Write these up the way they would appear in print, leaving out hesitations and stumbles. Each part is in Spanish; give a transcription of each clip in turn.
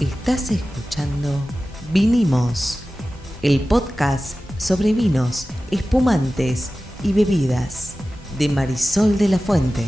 Estás escuchando Vinimos, el podcast sobre vinos, espumantes y bebidas de Marisol de la Fuente.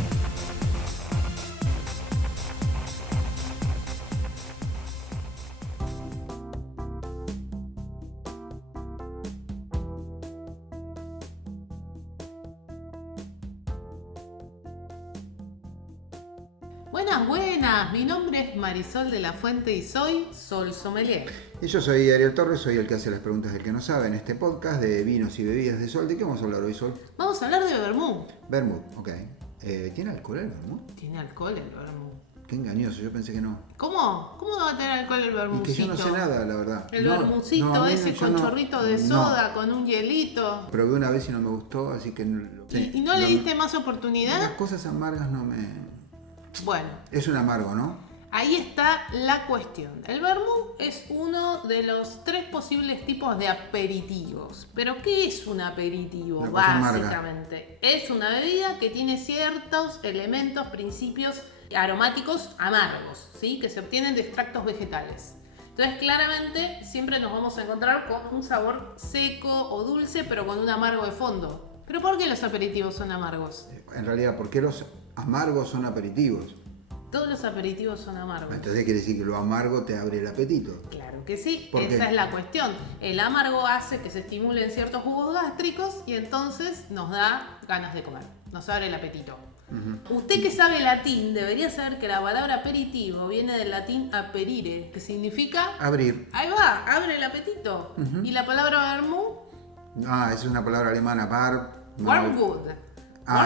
Buenas, mi nombre es Marisol de la Fuente y soy Sol Sommelier. Y yo soy Ariel Torres, soy el que hace las preguntas del que no sabe en este podcast de vinos y bebidas de Sol. ¿De qué vamos a hablar hoy, Sol? Vamos a hablar de vermut. Vermut, ok. ¿Tiene alcohol el vermut? ¿Tiene alcohol el vermut? Qué engañoso, yo pensé que no. ¿Cómo? ¿Cómo no va a tener alcohol el Y vermutcito? que yo no sé nada, la verdad. El vermutcito ese con chorrito de soda, con un hielito. Probé una vez y no me gustó, así que... ¿Y no le diste más oportunidad? Las cosas amargas no me... Bueno. Es un amargo, ¿no? Ahí está la cuestión. El vermut es uno de los 3 posibles tipos de aperitivos. ¿Pero qué es un aperitivo? Básicamente es una bebida que tiene ciertos elementos, principios aromáticos amargos, ¿sí? Que se obtienen de extractos vegetales. Entonces claramente siempre nos vamos a encontrar con un sabor seco o dulce, pero con un amargo de fondo. ¿Pero por qué los aperitivos son amargos? En realidad, ¿por qué los amargos son aperitivos? Todos los aperitivos son amargos. Entonces quiere decir que lo amargo te abre el apetito. Claro que sí, ¿Por qué? esa es la cuestión. El amargo hace que se estimulen ciertos jugos gástricos y entonces nos da ganas de comer, nos abre el apetito. Usted que sabe latín debería saber que la palabra aperitivo viene del latín aperire, que significa... Abrir. Ahí va, abre el apetito. Y la palabra vermut... Ah, es una palabra alemana, Wormwood.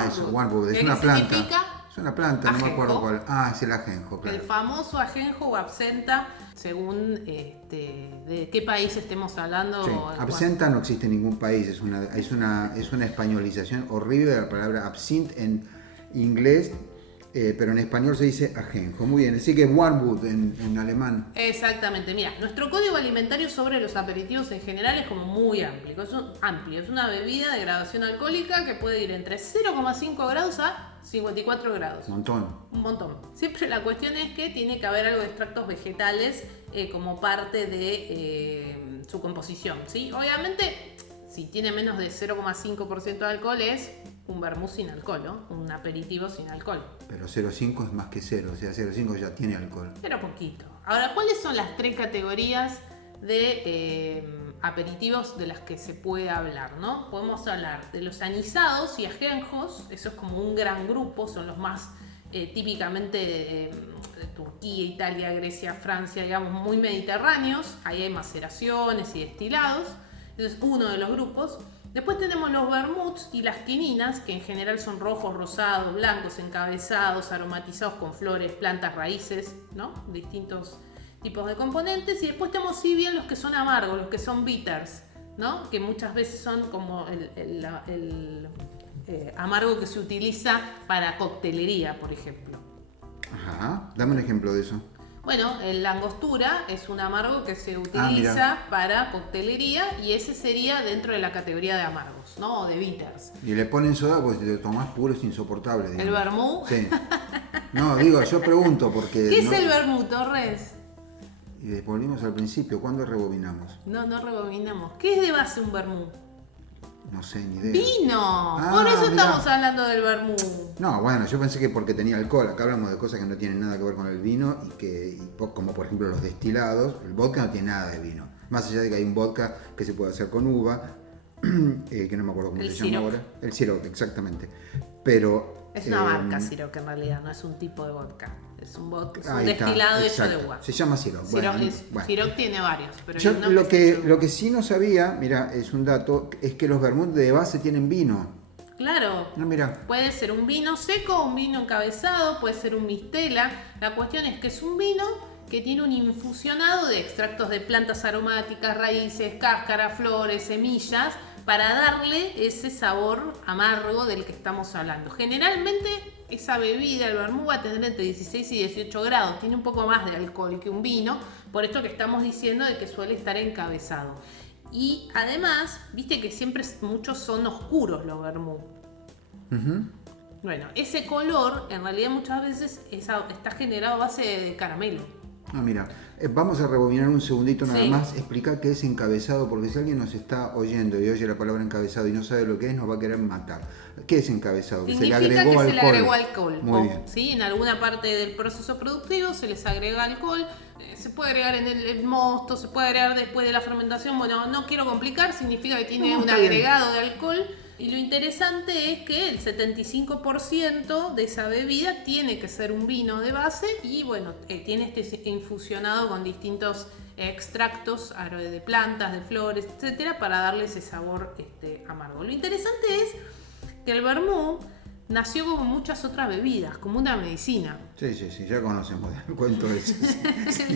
Eso, wormwood, es una planta. Significa es una planta, ajenjo. no me acuerdo cuál. Ah, es el ajenjo, claro. El famoso ajenjo o absenta, según de qué país estemos hablando. Sí. Absenta no existe en ningún país, es una españolización horrible de la palabra absinthe en inglés, pero en español se dice ajenjo. Muy bien, así que wormwood en alemán. Exactamente, mira, nuestro código alimentario sobre los aperitivos en general es como muy amplio. Es una bebida de graduación alcohólica que puede ir entre 0,5 grados a 54 grados. Un montón. Siempre la cuestión es que tiene que haber algo de extractos vegetales como parte de su composición, ¿sí? Obviamente, si tiene menos de 0,5% de alcohol es un vermut sin alcohol, ¿no? Un aperitivo sin alcohol. Pero 0,5 es más que 0, o sea, 0,5 ya tiene alcohol. Pero poquito. Ahora, ¿cuáles son las 3 categorías de aperitivos de las que se puede hablar, ¿no? Podemos hablar de los anisados y ajenjos, eso es como un gran grupo, son los más típicamente de Turquía, Italia, Grecia, Francia, digamos, muy mediterráneos. Ahí hay maceraciones y destilados. Entonces, uno de los grupos. Después tenemos los vermuts y las quininas, que en general son rojos, rosados, blancos, encabezados, aromatizados con flores, plantas, raíces, ¿no? Distintos tipos de componentes. Y después tenemos sí bien los que son amargos, los que son bitters, ¿no? Que muchas veces son como el amargo que se utiliza para coctelería, por ejemplo. Ajá, dame un ejemplo de eso. Bueno, la angostura es un amargo que se utiliza para coctelería y ese sería dentro de la categoría de amargos, ¿no? O de bitters. Y le ponen soda porque si te tomás puro es insoportable. Digamos. ¿El vermut? Sí. No, digo, yo pregunto porque... ¿Qué es el vermut, Torres? Y volvimos al principio, ¿cuándo rebobinamos? No rebobinamos. ¿Qué es de base un vermut? No sé, ni idea. ¡Vino! Por eso estamos hablando del vermut. No, bueno, yo pensé que porque tenía alcohol. Acá hablamos de cosas que no tienen nada que ver con el vino como por ejemplo los destilados. El vodka no tiene nada de vino. Más allá de que hay un vodka que se puede hacer con uva, que no me acuerdo cómo se llama ahora. El Ciroc, exactamente. Pero... Es una marca Ciroc en realidad, no es un tipo de vodka. Es un vodka, es un destilado hecho de uva. Se llama Ciroc. Ciroc tiene varios, pero yo lo que sí no sabía, mira, es un dato, es que los vermut de base tienen vino. Claro. No, mira. Puede ser un vino seco, un vino encabezado, puede ser un mistela. La cuestión es que es un vino que tiene un infusionado de extractos de plantas aromáticas, raíces, cáscaras, flores, semillas, para darle ese sabor amargo del que estamos hablando. Generalmente esa bebida, el vermut, va a tener entre 16 y 18 grados. Tiene un poco más de alcohol que un vino, por esto que estamos diciendo de que suele estar encabezado. Y además, viste que siempre muchos son oscuros los vermut. Bueno, ese color en realidad muchas veces está generado a base de caramelo. Mira, vamos a rebobinar un segundito nada Sí. más, explicar qué es encabezado, porque si alguien nos está oyendo y oye la palabra encabezado y no sabe lo que es, nos va a querer matar. ¿Qué es encabezado? Que Significa se le agregó que se alcohol. le agregó alcohol. Muy bien. ¿Sí? En alguna parte del proceso productivo se les agrega alcohol. Se puede agregar en el mosto, se puede agregar después de la fermentación. Bueno, no quiero complicar, significa que tiene No, un está bien. agregado de alcohol. Y lo interesante es que el 75% de esa bebida tiene que ser un vino de base y bueno, tiene este infusionado con distintos extractos de plantas, de flores, etcétera, para darle ese sabor amargo. Lo interesante es que el vermú nació como muchas otras bebidas, como una medicina. Sí, ya conocemos el cuento ese.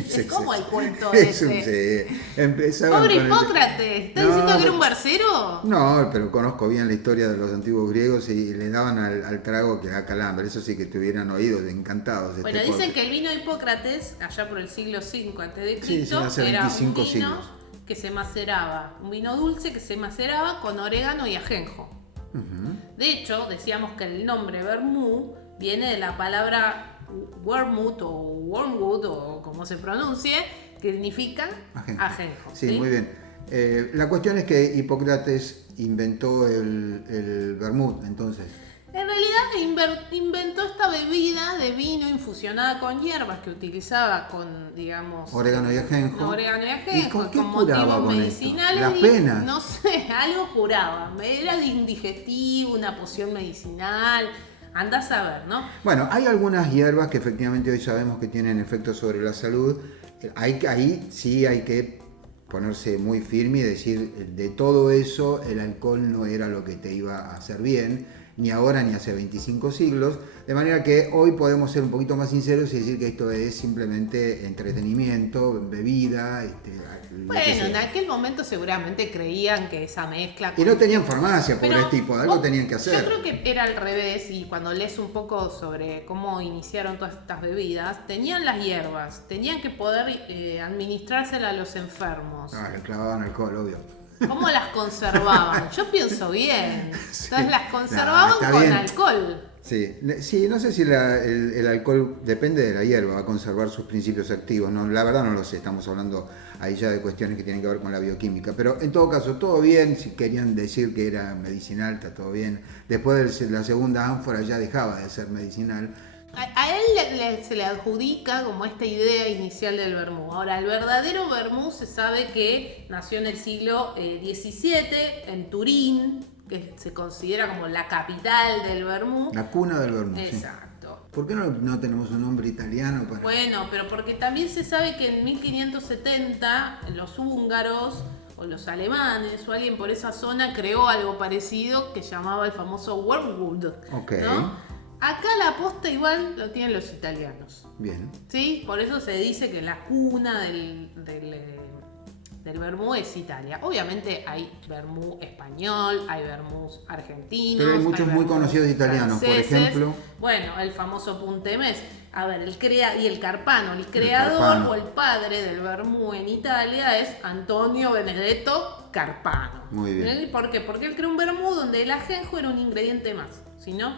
Sí, ¿Cómo sí. el cuento Es ese? Empezaban Pobre con el- Hipócrates, ¿estás No, diciendo que era pero- un barcero? No, pero conozco bien la historia de los antiguos griegos y le daban al trago que da calambre. Eso sí que tuvieran oídos encantados. de Bueno, este dicen podcast. que el vino de Hipócrates, allá por el siglo V a.C., Sí, hace era 25 un vino siglos. que se maceraba, un vino dulce que se maceraba con orégano y ajenjo. Ujú. De hecho, decíamos que el nombre vermú viene de la palabra wormwood o wormwood o como se pronuncie, que significa ajenjo. Sí, muy bien. La cuestión es que Hipócrates inventó el vermut, entonces. En realidad inventó esta bebida de vino infusionada con hierbas que utilizaba con, digamos... Orégano y ajenjo. Orégano y ¿Y ajenjo, con qué con curaba motivos con esto? medicinales. ¿Las y- penas? No sé, algo juraba. Era de indigestivo, una poción medicinal. Andás a ver, ¿no? Bueno, hay algunas hierbas que efectivamente hoy sabemos que tienen efectos sobre la salud. Ahí sí hay que ponerse muy firme y decir, de todo eso, el alcohol no era lo que te iba a hacer bien, ni ahora ni hace 25 siglos. De manera que hoy podemos ser un poquito más sinceros y decir que esto es simplemente entretenimiento, bebida, lo que Bueno, sea. en aquel momento seguramente creían que esa mezcla... Y no tenían farmacia, Pero pobres tipos, algo vos- tenían que hacer. Yo creo que era al revés y cuando lees un poco sobre cómo iniciaron todas estas bebidas, tenían las hierbas, tenían que poder administrárselas a los enfermos. Le clavaban alcohol, obvio. ¿Cómo las conservaban? Yo pienso bien. Sí. Entonces las conservaban está con bien. alcohol. Sí, no sé si el alcohol depende de la hierba, va a conservar sus principios activos, no, la verdad no lo sé, estamos hablando ahí ya de cuestiones que tienen que ver con la bioquímica, pero en todo caso, todo bien, si querían decir que era medicinal, está todo bien, después de la segunda ánfora ya dejaba de ser medicinal. A él se le adjudica como esta idea inicial del vermú. Ahora, el verdadero vermú se sabe que nació en el siglo XVII, en Turín, que se considera como la capital del vermú. La cuna del vermut. Sí. Exacto. ¿Por qué no tenemos un nombre italiano para...? Bueno, pero porque también se sabe que en 1570 los húngaros o los alemanes o alguien por esa zona creó algo parecido que llamaba el famoso wormwood. Ok. ¿No? Acá la posta igual lo tienen los italianos. Bien. ¿Sí? Por eso se dice que la cuna del vermú es Italia. Obviamente hay vermú español, hay vermús argentinos. Pero hay muchos muy vermús conocidos italianos, por franceses. ejemplo. Bueno, el famoso Puntemés. A ver, y el Carpano. El creador Carpano. o el padre del vermú en Italia es Antonio Benedetto Carpano. Muy bien. ¿Por qué? Porque él creó un vermú donde el ajenjo era un ingrediente más. Si no...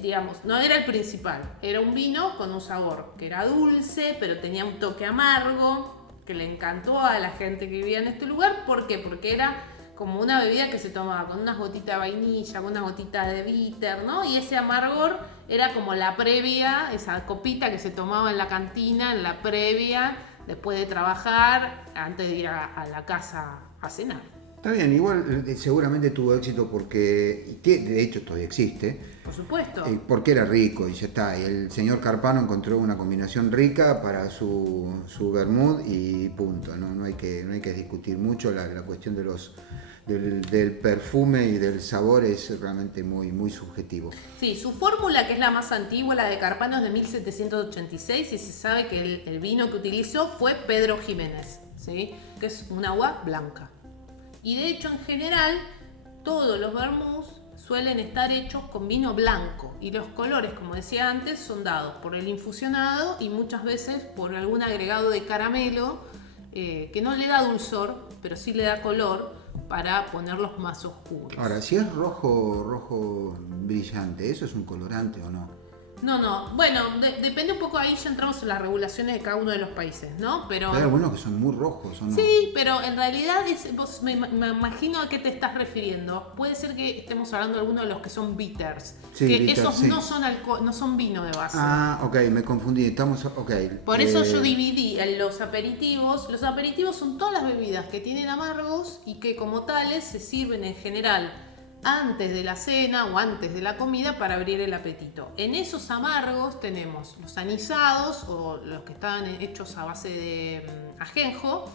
digamos, no era el principal, era un vino con un sabor que era dulce, pero tenía un toque amargo, que le encantó a la gente que vivía en este lugar. ¿Por qué? Porque era como una bebida que se tomaba con unas gotitas de vainilla, con unas gotitas de bitter, ¿no? Y ese amargor era como la previa, esa copita que se tomaba en la cantina, en la previa, después de trabajar, antes de ir a la casa a cenar. Está bien, igual seguramente tuvo éxito porque, de hecho todavía existe, Por supuesto. porque era rico y ya está. Y el señor Carpano encontró una combinación rica para su vermut y punto. No hay que discutir mucho. La cuestión del perfume y del sabor es realmente muy, muy subjetivo. Sí, su fórmula, que es la más antigua, la de Carpano, es de 1786 y se sabe que el vino que utilizó fue Pedro Jiménez, ¿sí? Que es un agua blanca. Y de hecho, en general, todos los vermús suelen estar hechos con vino blanco y los colores, como decía antes, son dados por el infusionado y muchas veces por algún agregado de caramelo que no le da dulzor, pero sí le da color para ponerlos más oscuros. Ahora, si es rojo brillante, ¿eso es un colorante o no? No. Bueno, depende un poco, ahí ya entramos en las regulaciones de cada uno de los países, ¿no? Pero Hay algunos que son muy rojos, ¿o no? sí, pero en realidad vos me imagino a qué te estás refiriendo. Puede ser que estemos hablando de algunos de los que son bitters. Sí, que bitters, esos sí. no son vino de base. Ah, ok, me confundí. Ok. Por eso yo dividí en los aperitivos. Los aperitivos son todas las bebidas que tienen amargos y que como tales se sirven en general antes de la cena o antes de la comida para abrir el apetito. En esos amargos tenemos los anisados o los que están hechos a base de ajenjo.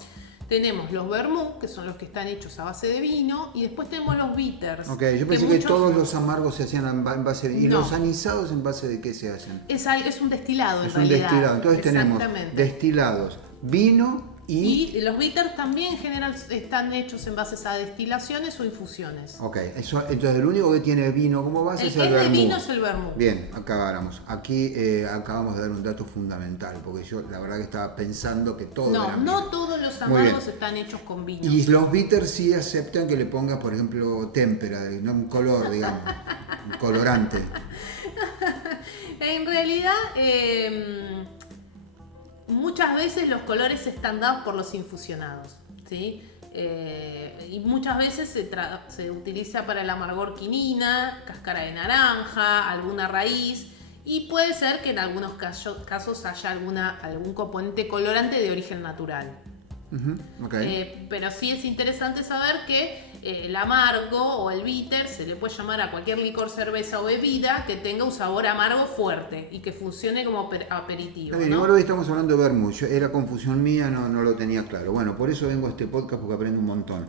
Tenemos los vermouth, que son los que están hechos a base de vino, y después tenemos los bitters. Ok, yo pensé que todos los amargos se hacían en base de... ¿Y No. los anisados en base de qué se hacen? Es un destilado en Es un realidad. destilado. Entonces tenemos Exactamente. destilados, vino Y los bitters también en general están hechos en bases a destilaciones o infusiones. Ok, entonces el único que tiene vino como base El es que el es de vermouth. vino es el vermouth. Bien, acabamos. Aquí acabamos de dar un dato fundamental, porque yo la verdad que estaba pensando que todo era No vino. todos los Muy bien. amargos están hechos con vino. Y los bitters sí aceptan que le pongas, por ejemplo, témpera, no un color, digamos, un colorante. En realidad, muchas veces los colores están dados por los infusionados, ¿sí? Y muchas veces se utiliza para el amargor quinina, cáscara de naranja, alguna raíz, y puede ser que en algunos casos haya algún componente colorante de origen natural. Okay. Pero sí es interesante saber que el amargo o el bitter se le puede llamar a cualquier licor, cerveza o bebida que tenga un sabor amargo fuerte y que funcione como aperitivo. Está bien, ¿no? igual hoy estamos hablando de vermouth. Era confusión mía, no lo tenía claro. Bueno, por eso vengo a este podcast porque aprendo un montón.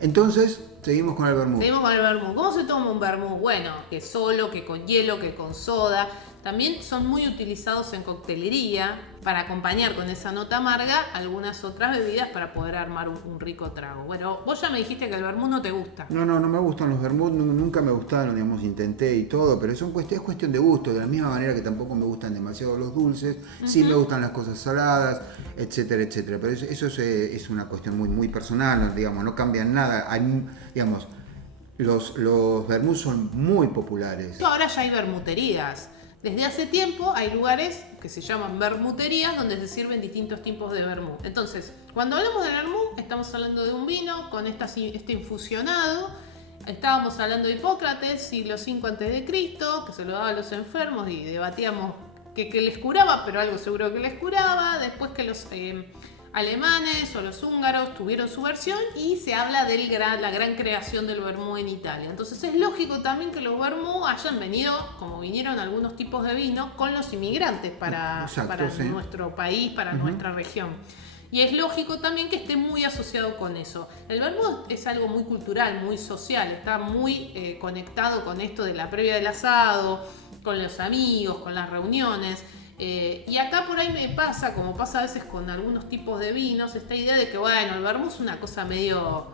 Entonces, seguimos con el vermouth. Seguimos con el vermouth. ¿Cómo se toma un vermouth? Bueno, que solo, que con hielo, que con soda. También son muy utilizados en coctelería para acompañar con esa nota amarga algunas otras bebidas para poder armar un rico trago. Bueno, vos ya me dijiste que el vermouth no te gusta. No me gustan los vermouth, nunca me gustaron, digamos, intenté y todo, pero es cuestión de gusto, de la misma manera que tampoco me gustan demasiado los dulces, sí me gustan las cosas saladas, etcétera, etcétera, pero eso es una cuestión muy personal, digamos, no cambian nada, digamos, los vermouth son muy populares. Ahora ya hay vermuterías. Desde hace tiempo hay lugares que se llaman vermuterías donde se sirven distintos tipos de vermouth. Entonces, cuando hablamos de vermouth, estamos hablando de un vino con este infusionado. Estábamos hablando de Hipócrates, siglo V a.C., que se lo daba a los enfermos y debatíamos que les curaba, pero algo seguro que les curaba. Después que los alemanes o los húngaros tuvieron su versión y se habla de la gran creación del vermouth en Italia. Entonces es lógico también que los vermouth hayan venido, como vinieron algunos tipos de vino, con los inmigrantes para sí. nuestro país, para nuestra región. Y es lógico también que esté muy asociado con eso. El vermouth es algo muy cultural, muy social, está muy conectado con esto de la previa del asado, con los amigos, con las reuniones. Y acá por ahí me pasa, como pasa a veces con algunos tipos de vinos, esta idea de que bueno, el vermouth es una cosa medio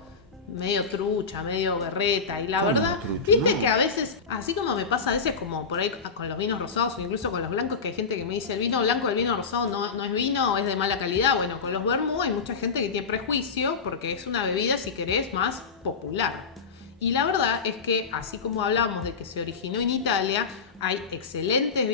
trucha, medio berreta, y la verdad, trucha? viste No. que a veces, así como me pasa a veces como por ahí con los vinos rosados o incluso con los blancos, que hay gente que me dice el vino blanco, el vino rosado no es vino o es de mala calidad. Bueno, con los vermouth hay mucha gente que tiene prejuicio porque es una bebida, si querés, más popular. Y la verdad es que, así como hablamos de que se originó en Italia, hay excelentes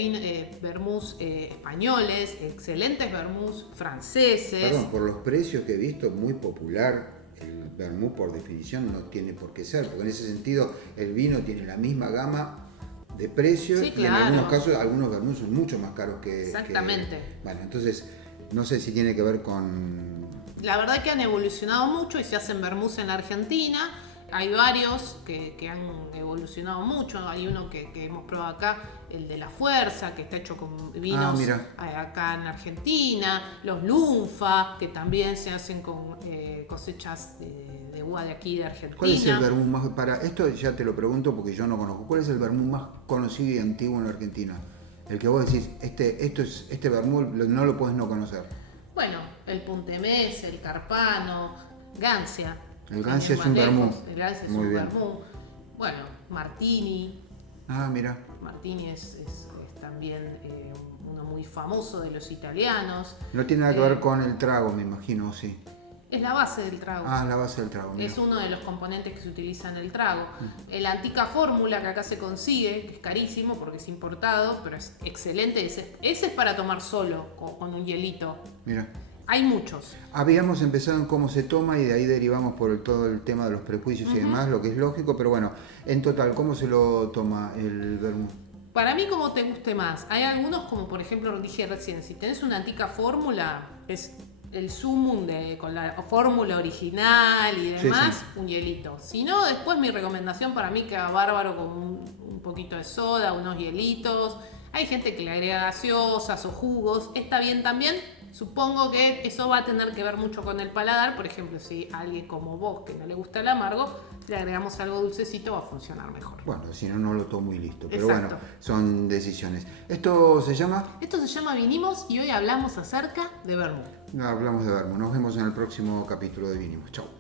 vermouths españoles, excelentes vermouths franceses. Perdón, por los precios que he visto, muy popular. El vermouth por definición no tiene por qué ser, porque en ese sentido el vino tiene la misma gama de precios, Sí, y en claro. algunos casos algunos vermouth son mucho más caros que... Exactamente. Bueno, entonces no sé si tiene que ver con... La verdad que han evolucionado mucho y se hacen vermouths en la Argentina. Hay varios que han evolucionado mucho. Hay uno que hemos probado acá, el de La Fuerza, que está hecho con vinos acá en Argentina. Los Lunfa, que también se hacen con cosechas de uva de aquí de Argentina. ¿Cuál es el vermouth más... Para esto ya te lo pregunto porque yo no conozco. ¿Cuál es el vermouth más conocido y antiguo en la Argentina? El que vos decís, este vermouth no lo puedes no conocer. Bueno, el Puntemés, el Carpano, Gancia. El Gancia es un vermouth. El Gancia es Muy un bien. vermouth. Bueno, Martini. Ah, mira. Martini es también uno muy famoso de los italianos. No tiene nada que ver con el trago, me imagino, sí. Es la base del trago. Ah, la base del trago. Mira. Es uno de los componentes que se utiliza en el trago. El Antica Fórmula, que acá se consigue, que es carísimo porque es importado, pero es excelente. Ese es para tomar solo, con un hielito. Mira. Hay muchos. Habíamos empezado en cómo se toma y de ahí derivamos por todo el tema de los prejuicios y demás, lo que es lógico, pero bueno, en total, ¿cómo se lo toma el vermú? Para mí, como te guste más. Hay algunos, como por ejemplo dije recién, si tenés una Antica Fórmula, es el sumum con la fórmula original y demás, sí. un hielito. Si no, después mi recomendación para mí queda bárbaro con un poquito de soda, unos hielitos. Hay gente que le agrega gaseosas o jugos, está bien también. Supongo que eso va a tener que ver mucho con el paladar. Por ejemplo, si a alguien como vos que no le gusta el amargo, le agregamos algo dulcecito, va a funcionar mejor. Bueno, si no, no lo tomo y listo. Pero Exacto. bueno, son decisiones. ¿Esto se llama? Esto se llama Vinimos y hoy hablamos acerca de vermú. Hablamos de vermú. Nos vemos en el próximo capítulo de Vinimos. Chau.